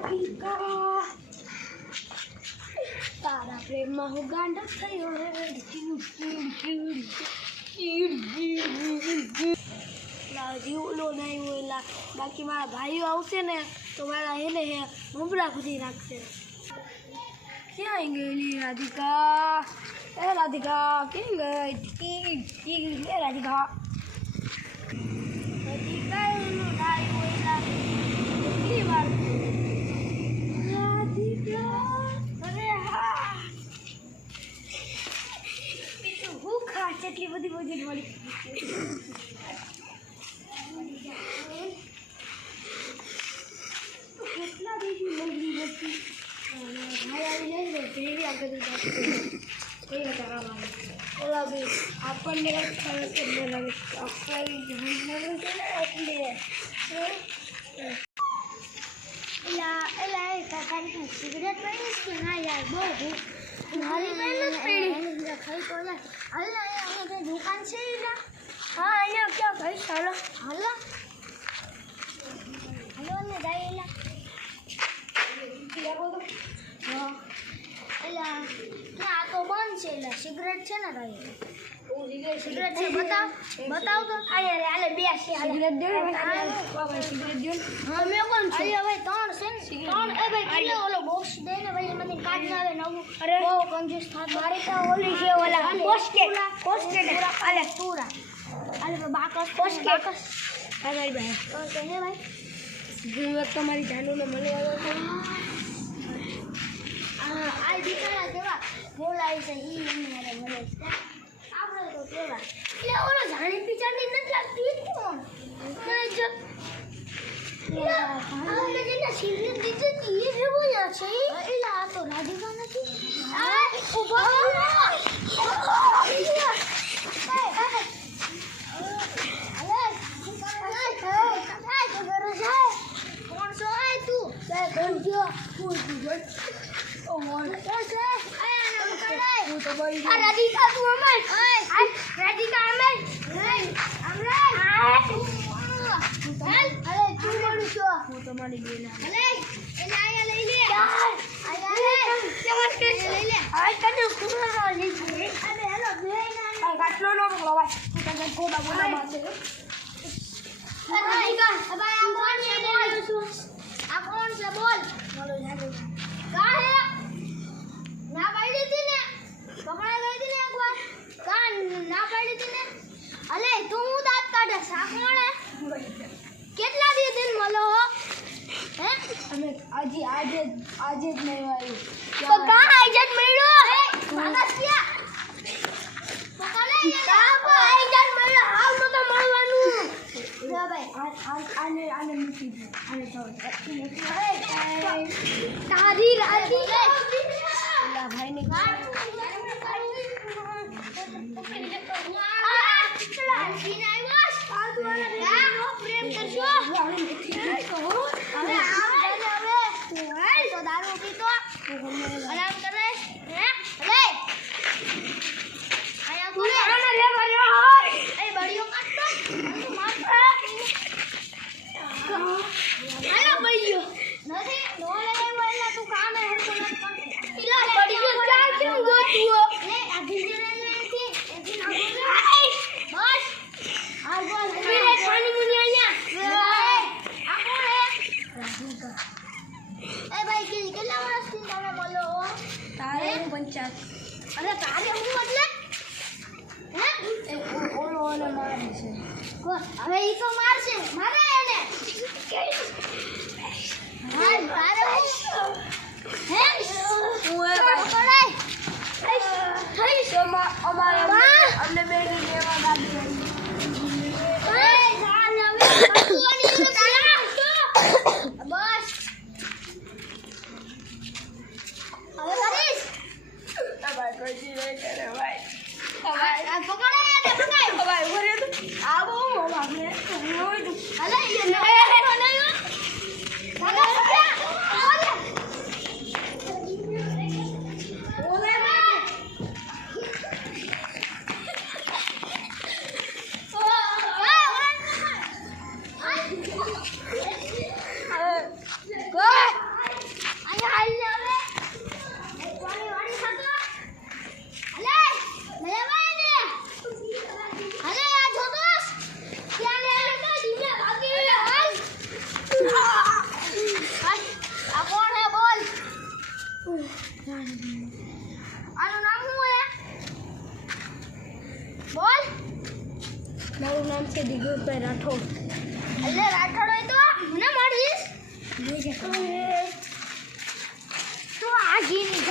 રાધિકા તારા પ્રેમમાં હું ગાંડો થયો જીવલો નહીં હોય બાકી મારા ભાઈઓ આવશે ને તો મારા એને મમરા ખુદી રાખશે ક્યાં ગયેલી રાધિકા એ રાધિકા ક્યાં ગઈ એ રાધિકા કેટલી બધી બધી મળી કેટલા બીજી મળી બધી ઓલા બી આપણને સિગરેટ પડી કે ના યાર બહુ મારી પડી ખાઈ તો અહીંયા દુકાન છે હા અહીંયા ક્યાં ભાઈ ચાલો હાલો હાલો ને જાય એલા ના તો બંધ છે એલા સિગરેટ છે ને ભાઈ સિગરેટ છે બતાવ તો અહીંયા આલે બે છે સિગરેટ દે ભાઈ સિગરેટ દે હા મે કોણ છે ભાઈ ત્રણ છે ને ત્રણ એ ભાઈ કેટલો ઓલો બોક્સ દે ને ભાઈ મને કાઢ ના આવે નવું અરે બહુ કંજૂસ થાત મારી તો ઓલી છે ઓલા પોસ્ટેડ આલે પૂરા આલે બાકસ પોસ્ટેડ હા ભાઈ ભાઈ તો કહે ભાઈ જીવત તમારી જાનુને મળે આવ્યો આ દીકરા કેવા બોલાય છે ઈ મને મળે છે આપણે તો કેવા એટલે ઓલો જાણી પીચાની નથી લાગતી કોણ મને જો આપણે જેને સિગરેટ દીધી ઈ ભેગો યા છે એટલે આ તો રાધિકા નથી આ ઉભો રાધિકા તું અમાર રાધિકા અમાર અરે તું બોલું છો હું તમારી બેના અલે એને આયા લઈ લે આયા લઈ લે આ તને કુરા લઈ લે અરે હેલો બેના ગાટલો નો બોલો ભાઈ તું તને કોડા બોલા માસે રાધિકા હવે આ કોણ છે બોલ આ કોણ છે બોલ બોલો જાનો કા હે ના પાડી હતી ને પકડા ગઈ હતી ને એકવાર કા ના પાડી હતી ને અલે તું હું દાંત કાઢે સા કોણ હે કેટલા દી દિન મળો હે અમે આજે જ નહીં આવ્યું તો કા આજે જ મળ્યો ભાગસ્યા પકડે કા આજે જ મળ્યો હાલ તો મળવાનું લે ભાઈ આને મૂકી દે આને તો તારી રાજી એલા ભાઈને અરે તારે હું એટલે હે ઓલો મારે છે હવે ઈ તો મારશે મારે એને હાલ તારે હે હું પકડાય થઈ સોમા અમારે અમને બેગી લેવા ગાડી એ જાન હવે પકવાની તો તારા બસ હવે કરીશ ભાઈ કોઈ નહીં કરે ભાઈ આ પકડાય ને પકડાય ભાઈ ઓરે તો આવો આપણે ઓય અલે એ નહી મારું નામ છે દિગ્વિજયભાઈ રાઠોડ. એટલે રાઠોડ હોય તો મને મારીશ. તું આ ઘી ની